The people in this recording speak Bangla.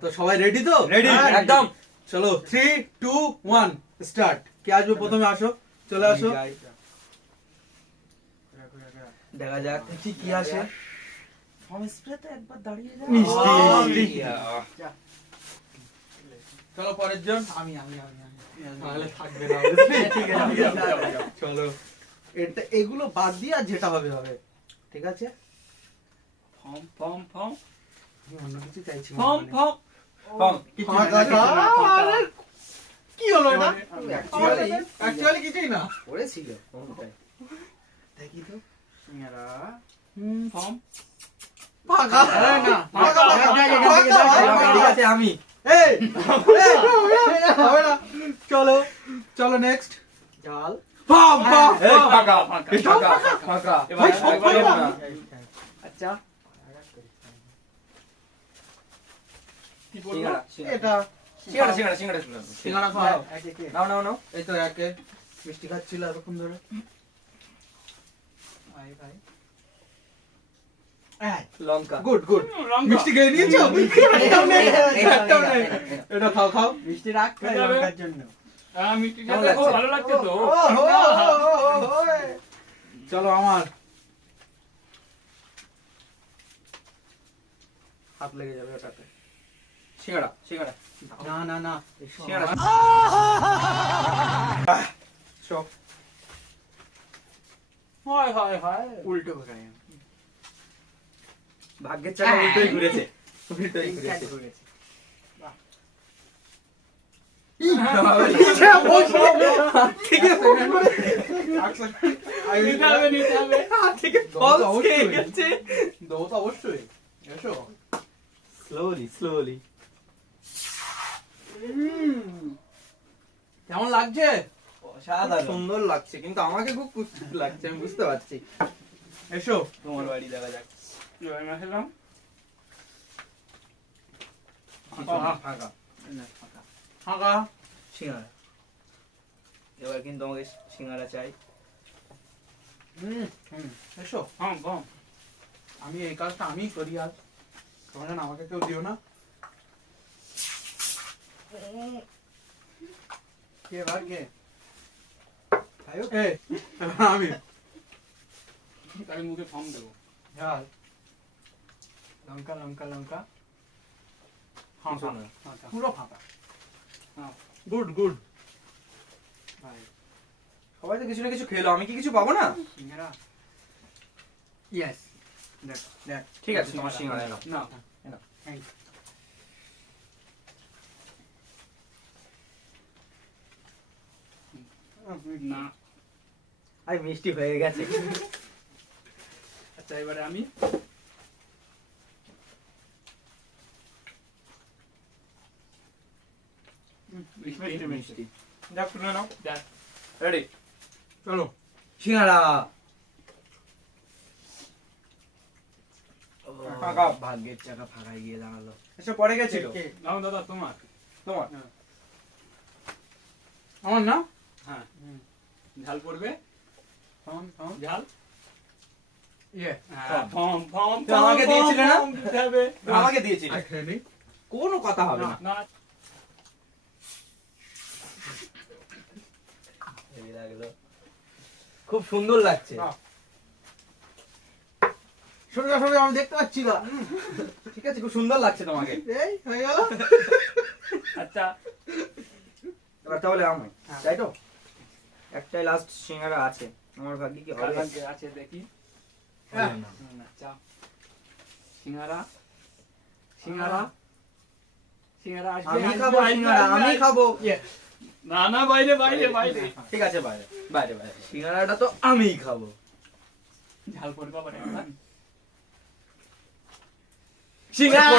তো সবাই রেডি তো? রেডি একদম। চলো 3 2 1 স্টার্ট। কে আসবে প্রথমে? আসো, চলে আসো। দেখা যাক ঠিক কি আসে। ফর্ম স্প্রে তো একবার দাঁড়িয়ে যা। মিষ্টি। আহ, চলো পরের জন। আমি তাহলে থাকবে না। ঠিক আছে চলো এটা এগুলো বাদ দিয়ে আর যেটা হবে হবে, ঠিক আছে? ফর্ম ফর্ম ফর্ম আমি অন্য কিছু চাইছি। ফর্ম ফর্ম ফর্ম কিছু ফাঁকা না, আরে, কি হলো না? Actually- অ্যাকচুয়ালি কিছুই না। পড়েছিল ফর্মটাই। দেখি তো। সিঙ্গারা ফর্ম ফাঁকা। আরে না, ফাঁকা, ফাঁকা, ফাঁকা, ফাঁকা, ঠিক আছে আমি। এই, এই, হবে না। চলো চলো নেক্সট। ডাল বাহ বাহ এই বাহ। ফাঁকা ফাঁকা। ফাঁকা ফাঁকা। এবার ভাই, সব একবার ফাঁকা। না। আচ্ছা কি বলবো সিঙ্গারা এটা সিঙ্গারা সিঙ্গারা সিঙ্গারা সিঙ্গারা। সিঙ্গারা খাও। নাও নাও নাও। এই তো একে মিষ্টি খাচ্ছিল এতক্ষণ ধরে। ভাই ভাই লঙ্কা। Good good. লঙ্কা মিষ্টি খেয়ে নিয়েছো? একটাও নেই, একটাও নেই। এটা খাও খাও। মিষ্টি রাখ লঙ্কার জন্য মিষ্টি কেমন খেতে খুব লাগছে? ভালো লাগছে তো চলো আমার হাত লেগে যাবে ওটাতে। সিঙ্গারা সিঙ্গারা না না না সিঙ্গারা। সব হয় হয় হয় উল্টো ঘোরাই ভাগ্যের চাকা উল্টোই ঘুরেছে। উল্টোই ঘুরেছে। ঘুরেছে নিতে হবে নিতে হবে থেকে ফল খেয়ে গেছে। দেবো তো অবশ্যই। এসো। Slowly slowly. কেমন লাগছে? অসাধারণ সুন্দর লাগছে, কিন্তু আমাকে খুব কুৎসিত লাগছে, আমি বুঝতে পারছি। এসো। তোমার বাড়ি দেখা যাক। এবার মাখলাম ফাঁকা ফাঁকা। সিঙ্গারা। এবার কিন্তু আমাকে সিঙ্গারা চাই। এসো। ফর্ম ফর্ম আমি এই কাজটা আমি করি আজ। তোমরা যেন আমাকে কেউ দিও না। কে এবার কে এই, আমি তাকে মুখে ফর্ম দেবো ঝাল লঙ্কা লঙ্কা লঙ্কা ফাঁকা। ফাঁকা পুরো ফাঁকা। হ্যাঁ। Good good. ভাই সবাই তো কিছু না কিছু খেলো, আমি কি কিছু পাবো না? সিঙ্গারা ইয়েস দেখ দেখ ঠিক আছে, তোমার সিঙ্গারা এলো। না এনো। থ্যাংক না আরে মিষ্টি হয়ে গেছে। আচ্ছা এবারে আমি মিষ্টি মিষ্টি যাক শুনে নাও। দেখ রেডি। চলো। সিঙ্গারা। ফাঁকা। ভাগ্যের চাকা ফাঁকায় গিয়ে দাঁড়ালো। এসে পড়ে গেছিল। নাও দাদা তোমার তোমার আমার না? হ্যাঁ ঝাল পড়বে ফর্ম ফর্ম। ঝাল ইয়ে। হ্যাঁ ফর্ম ফর্ম তো আমাকে দিয়েছিলে না? দিতে হবে তুমি আমাকে দিয়েছিলে। আর খেয়ে নিই। কোনো কথা হবে না। না হেভি লাগলো। খুব সুন্দর লাগছে। বাহ। সরে যা সরে যা, আমি দেখতে পাচ্ছি না। ঠিক আছে, খুব সুন্দর লাগছে তোমাকে। এই হয়ে গেল। আচ্ছা এবার তাহলে আমি, হ্যাঁ। তাই তো? একটাই লাস্ট সিঙ্গারা আছে, আমার ভাগ্যে কি হবে? কালকে আছে দেখি হ্যাঁ। না চা সিঙ্গারা সিঙ্গারা সিঙ্গারা আসবে আমি আসবে, খাবো আসবে, সিঙ্গারা, আসবে, আমি আসবে। খাবো। না না বাইরে বাইরে বাইরে ঠিক আছে, বাইরে বাইরে বাইরে। সিঙ্গারাটা তো আমিই খাবো। ঝাল পড়বে আবার একবার সিঙ্গারা